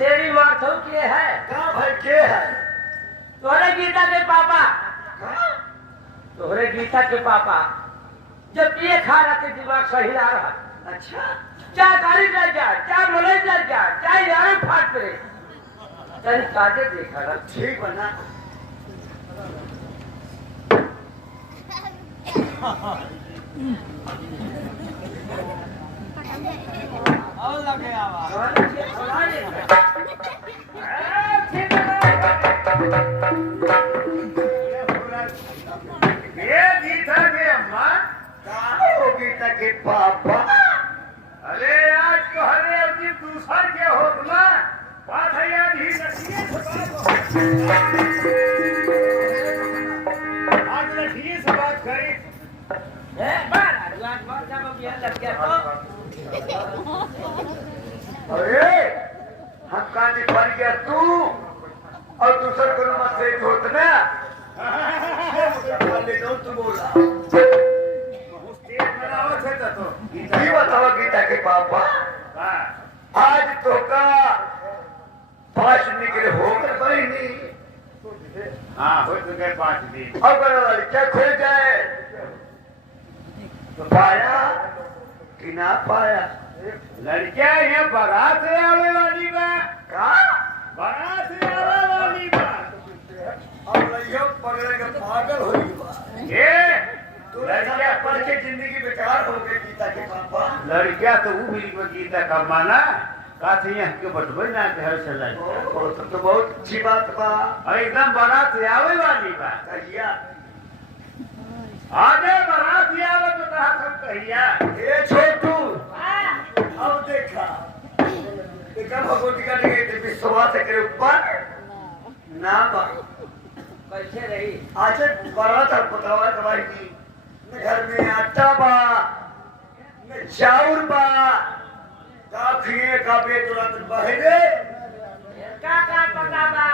Lady माथो के है कहाँ भाई के है तोहरे गीता के पापा तोहरे गीता के पापा जब ये खा रहा थे दिमाग सही आ रहा अच्छा चाहे गाड़ी लग जाए चाहे मलेज लग जाए चाहे यार फाट पड़े चल काजे देखा ना ठीक बना ये गीता के अम्मा गीता के पापा अरे आज को हरे अवधि दूसर के हो तुमा बात है याद ही नसीए से आज नसीए से बात करें अरे हम कानी पड़ गया तू और दूसर को मत से धोतना तू बोला ये बताओ गीता के पापा आज तो का 5 निकले होकर बहनी हाँ हो चुके 5 दिन अगर लड़का खुल जाए तो पाया कि ना पाया लड़कियां ये बारात से आवे वाली बा का बारात से आवे वाली बा अब लइयो पकड़े के पागल हो गई बा ये तू लड़कियां पढ़ के जिंदगी बेकार हो गई गीता के पापा लड़कियां तो वो मिली गीता का माना काथे यहाँ के बटबे ना के हर चला तो बहुत अच्छी बात बा एकदम बारात से आवे वाली बा कहिया आगे बारात से आवे तो कहा सब कहिया ए छोटू अब देखा भगवती का विश्वास के ऊपर ना बा कैसे रही आज बारात और बतावा दवाई की घर में आटा बा चाउर बा का खिए का पे तुरंत बहरे का पता बा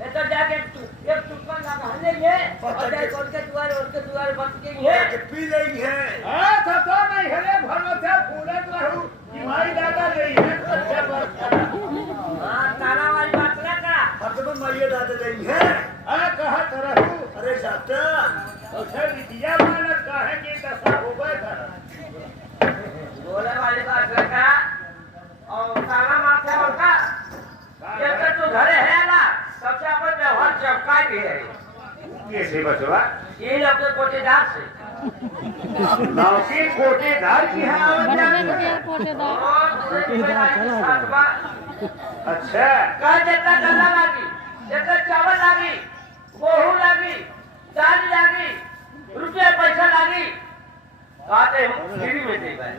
ये तो जाके एक टुकड़ा लगा लेंगे और जाके उनके द्वार बच गई है कि पी रही है हां तो नहीं हरे भरोसे फूलत रहू कि माई दादा गई है अच्छा बात हां तारा वाली बात ना का हरदम मारिए दादा रही है आ कहत रहू अरे जाता उसे विद्या मानत काहे कि दशा होबे कर बोले वाली बात का और तारा माथे उनका जब तक तू घरे है ना सबसे अपन व्यवहार चमका के है कैसे बचवा ये अपने कोटेदार से नौकी कोटेदार की है आवत जाने अच्छा कह जितना गल्ला लागी जितना चावल लागी गेहूं लागी दाल लागी रुपया पैसा लागी कहते हम फ्री में दे गए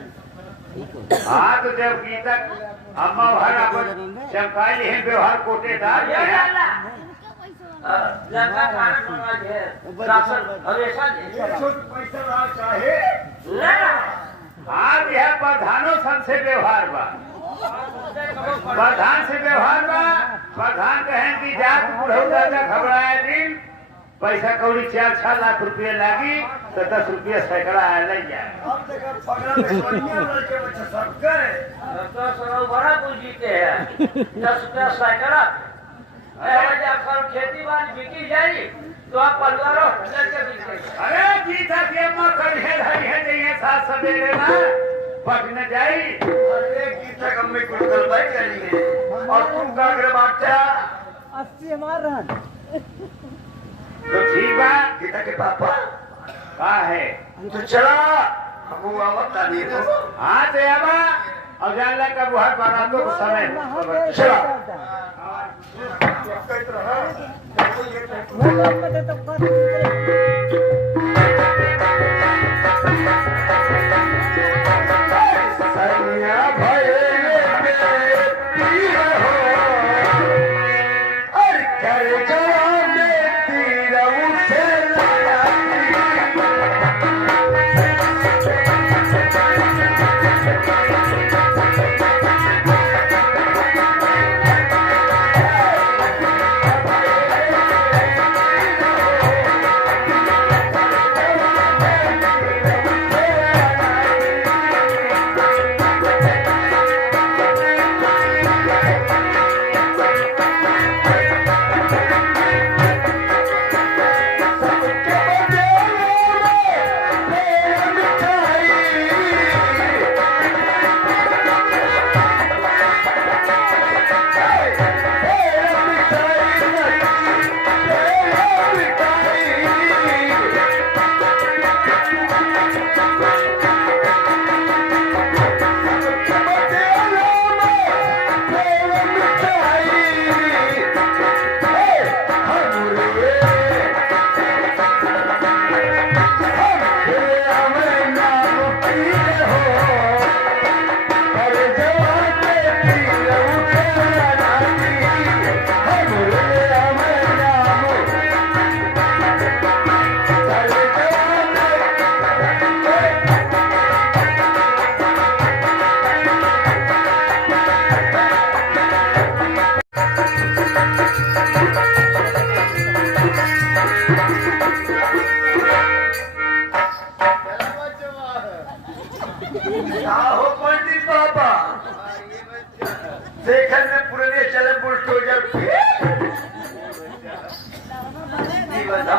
हाँ तो जब गीता अम्मा हर अपन चमकाई है व्यवहार कोटेदार ये की है डाला लड़का खाना मंगा दे राशन हमेशा दे छोट पैसा ना चाहे ना आज यह प्रधानों सन से व्यवहार बा प्रधान से व्यवहार बा प्रधान कहें कि जात बुढ़ऊ दादा घबराए दिन पैसा कौड़ी 4-6 लाख रुपया लागी तो 10 रुपया सैकड़ा ले जाए अब देखा पगड़ा में सोनिया लड़के बच्चे सब गए तो सरो बड़ा कुछ जीते हैं 10 रुपया सैकड़ा जब खेती बाड़ी बिकी जाएगी तो आप परिवारों लड़के बिके अरे गीता की अम्मा कभी है नहीं साथ सवेरे ना पट न जाई अरे गीता कम्मी कुछ गलबाई करी है और तुम का अगर बाटा 80 मार रहा तो ठीक बा गीता के पापा का है तो चला हम आवत नहीं तो हाँ तो अब और जान ला का बुहर बारातों को समय चला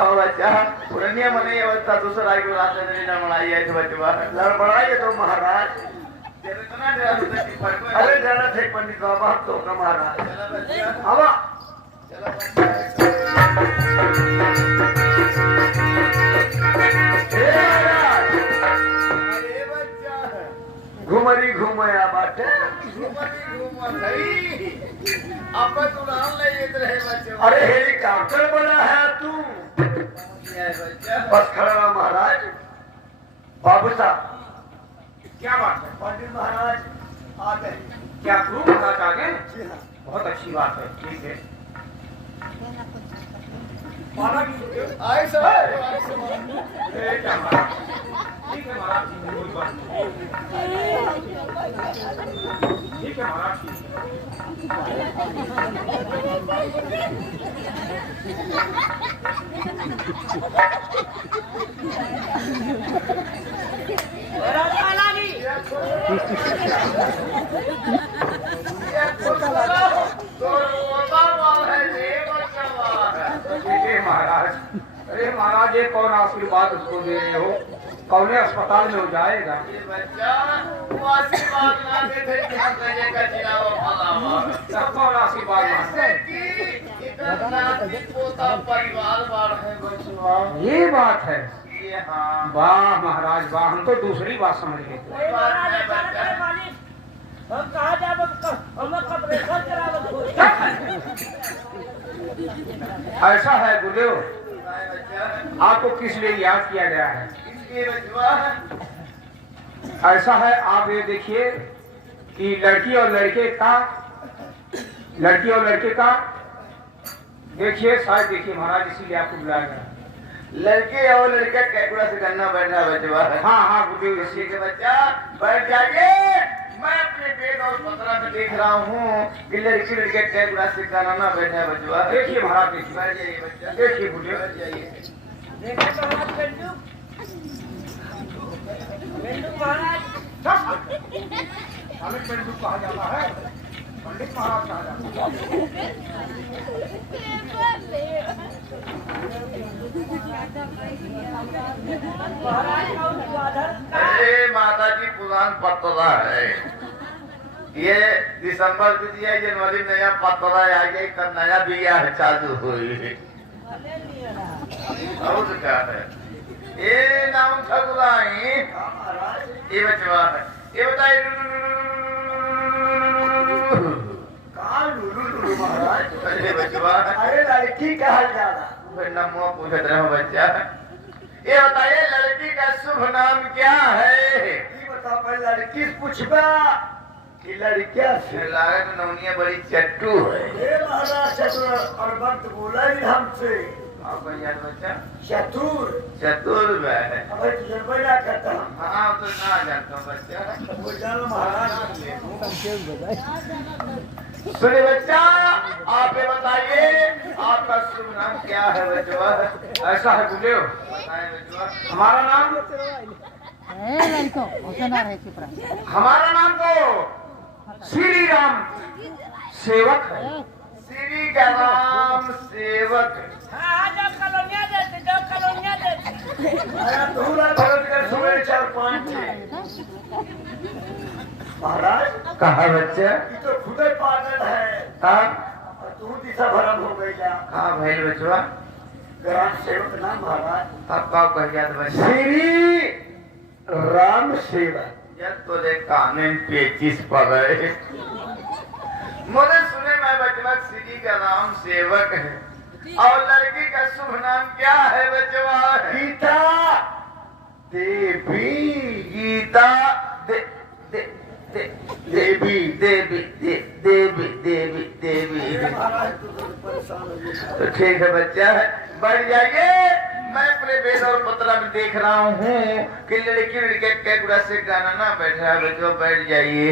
हो बच्चा पुरनिया मने ये अवस्था दूसरा आई को रात में न मनाई है बच्चा लड़ पड़ाई तो महाराज अरे जाना थे पंडित बाबा तो का महाराज हवा घुमरी घुमया बाटे अरे हेलीकॉप्टर बना है तू बस खड़ा रहा महाराज बाबू साहब क्या बात है पंडित महाराज आ गए क्या क्रू महाराज आ गए बहुत अच्छी बात है ठीक है आए सब क्या महाराज ठीक है महाराज कोई बात नहीं ठीक है महाराज ठीक है महाराज अरे महाराज ये कौन आशीर्वाद उसको दे रहे हो कौन अस्पताल में हो जाएगा कौन आशीर्वाद ये बात है वाह महाराज वाह हम तो दूसरी बात समझ गए हम कहा जाब हम ऑपरेशन करावत हो ऐसा है गुरुदेव आपको किस लिए याद किया गया है ऐसा है आप ये देखिए कि लड़की और लड़के का देखिए शायद देखिए महाराज इसीलिए आपको बुलाया गया लड़के और लड़का कैकुड़ा से करना बैठना बचवा है हाँ हाँ गुरुदेव इसी ठीक है बच्चा बैठ जाइए मैं अपने वेद और पत्रा में देख रहा हूँ कि लड़की लड़के कैकुड़ा से करना बैठना बचवा है देखिए महाराज देखिए बैठ जाइए बच्चा देखिए गुरुदेव बैठ जाइए देखा तो महाराज पेंडू महाराज हमें पेंडू कहा जाता है पंडित महाराज कहा जाता महाराज का उद्घाटन अरे माता जी पुरान पत्रा है ये दिसंबर में दिया जनवरी में नया पत्रा आ गया कल नया बिया चालू हुई और क्या है ये नाम ठगुलाई ये बचवा है ये बताइए महाराज अरे बचवा अरे लड़की का हाल ज्यादा फिर नमो पूछत रहे हो बच्चा ये बताइए लड़की का शुभ नाम क्या है ये बता पहले लड़की से पूछबा कि लड़किया से लागे तो नौनिया बड़ी चट्टू है ये महाराज चतुर और वक्त बोला ही हमसे आप यार बच्चा चतुर चतुर है अबे तुझे बड़ा कहता हाँ तो ना जानता हूँ बच्चा वो जानो महाराज सुनिए बच्चा आप ये बताइए आपका शुभ नाम क्या है बच्चा ऐसा है गुरुदेव बताएं बच्चा हमारा नाम हमारा नाम तो श्री राम सेवक है श्री का नाम सेवक हाँ जो कॉलोनिया देते महाराज कहा बच्चा ये तो खुद ही पागल है हाँ और तू दिशा भरम हो गई क्या हाँ भाई बचवा ग्राम सेवक नाम महाराज अब का कह जात बच्चा श्री राम सेवक ये तो ले काने पेचिस पड़े मुझे सुने मैं बचवा श्री का नाम सेवक है और लड़की का शुभ नाम क्या है बचवा गीता देवी गीता देवी देवी देवी देवी देवी तो ठीक है बच्चा बढ़ जाइए मैं अपने वेद और पत्रा में देख रहा हूँ कि लड़की लड़के कैकुड़ा से गाना ना बैठ रहा है बच्चों बैठ जाइए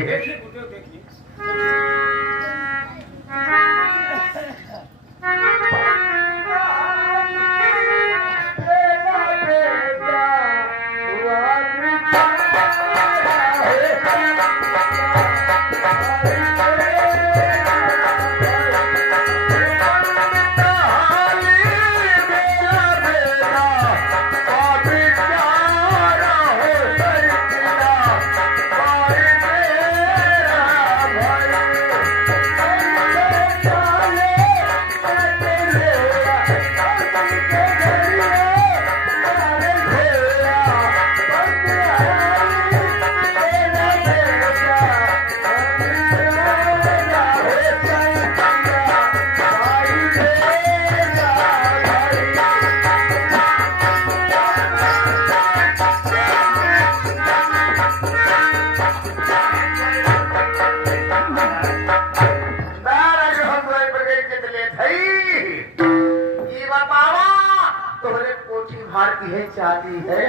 तुम्हारी है चाहती है।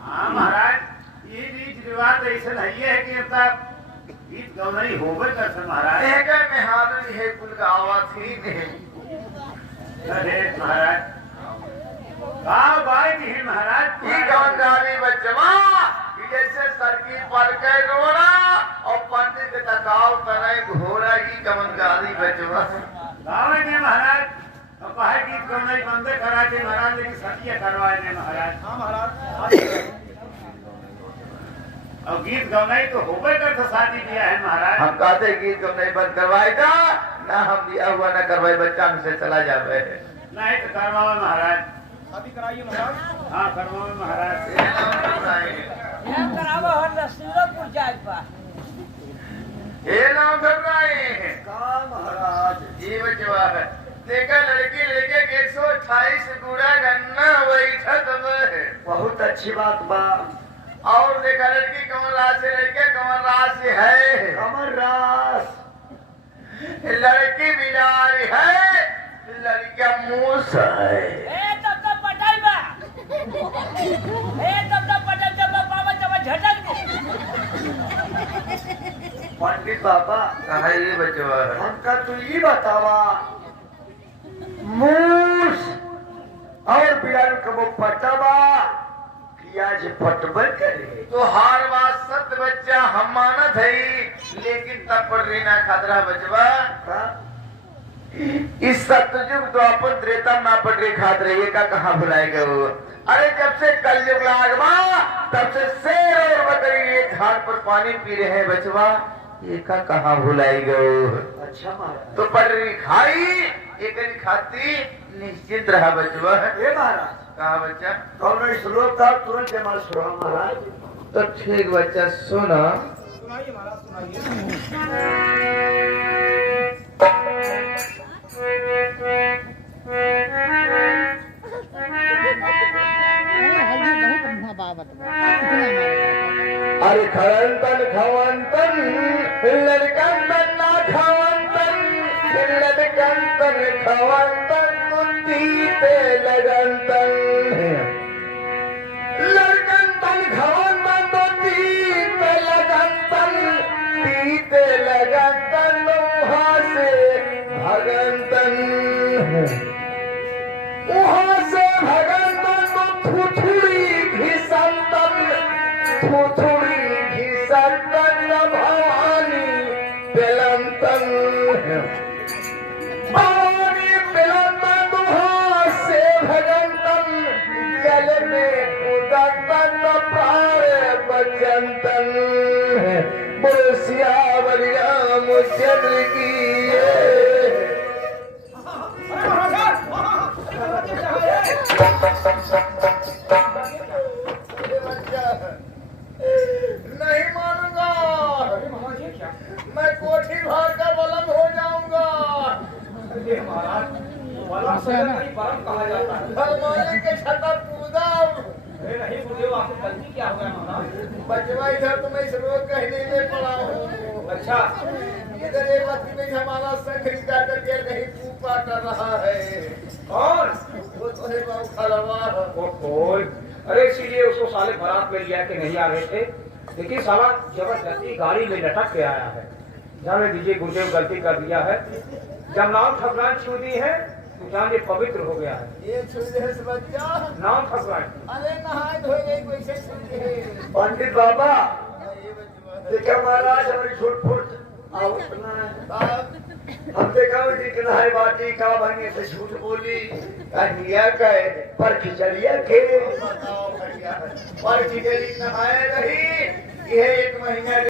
हाँ महाराज, ये रीत रिवाज ऐसा नहीं है कि अब गीत गौनई होबे कर महाराज। एक में हाल है कुल का आवाज ही नहीं। अरे महाराज गाँव बाई नहीं महाराज। ये गवंदारी बचवा जैसे सरकी पर के रोड़ा और पंडित के तकाव करे घोड़ा ही गवंदारी बचवा। गाँव ने महाराज अब बाहर गीत गौनई बंदे करा के महाराज, लेकिन सतिया करवाए ने महाराज। हाँ महाराज, और गीत गौनई तो होबे कर शादी किया है महाराज। हम कहते गीत गवनई बंद करवाएगा ना, हम दिया हुआ ना करवाए, बच्चा में से चला जावे। नहीं तो करवाओ महाराज। शादी कराइए महाराज। हाँ करवाओ महाराज। करावा हर रसूलपुर जाए बा। ये नाम धरनाए का महाराज। ये बचवा है। देखा लड़की लेके 128 गुड़ा गन्ना बैठत है। बहुत अच्छी बात बा। और देखा लड़की कमर रास से लेके कमर रास से है। कमर रास। लड़की बिनारी है, लड़कियां मूस है। तब तक पटाई बा। तब तक पटाई जब बाबा जब झटक दे। पंडित बाबा कहा ये बचवा है। हमका तू ये बतावा, मूस और बिलाल कबो पटवा कि आज पटबन करे। तो हार बात सत्य बच्चा हम मानत है, लेकिन तब पड़ रही ना खतरा बचवा। का? इस सत्ययुग द्वापर त्रेता ना पड़ रही खात रही का कहाँ भुलाएगा वो। अरे जब से कलयुग लागवा तब से शेर और बकरी एक घाट पर पानी पी रहे हैं बचवा, ये का कहाँ भुलाएगा वो। अच्छा महाराज। तो पड़ रही खाई एक खाती निश्चित रहा बचवा। ये महाराज कहा बच्चा कौन श्लोक था तुरंत जमा सुना महाराज। तो ठीक बच्चा सुना। सुनाइए महाराज सुनाइए। अरे खरंतन खवंतन लड़कंतन ना खवंतन, लड़कंतन खवंतन कुंतीते लगंतन। लड़कंतन खवंतन तो तीते लगंतन, तीते लगंतन वहाँ से भगंतन, वहाँ से भगंतन तो थुथुड़ी घिसंतन, थुथुड़ी घिसंतन भवानी बेलंतन, भवानी बेलंतन वहाँ से भगंतन, जल में उदंतन पार बचंतन। बोलो सियावर रामचंद्र की। नहीं मानूंगा, मैं कोठी भार का बलम हो जाऊंगा। भगवान के छतर पूजा। बचवा इधर तो मैं इस रोज कहने में पड़ा हूँ। अच्छा इधर एक व्यक्ति में हमारा संग खरीदा करके नहीं पूपा कर रहा है। कौन? वो तो है बाबू खलवा। अरे इसीलिए उसको साले बारात में लिया के नहीं आ रहे थे, लेकिन साला जबरदस्ती गाड़ी में लटक के आया है। जाने दीजिए, गुरुदेव गलती कर दिया है। जब नाम ठगरान छू दी है तो जाने पवित्र हो गया है। ये छुए है बच्चा। नाम ठगरान। अरे नहाए धोए नहीं कैसे छुए है। पंडित बाबा ये बच्चा देखा महाराज हमारी छूट फूट हम देखा कितना है बाटी का भंगे से झूठ बोली कहिया कहे पर खिचड़िया के बताओ भैया, पर खिचड़ी नहाए नहीं, ये 1 महीना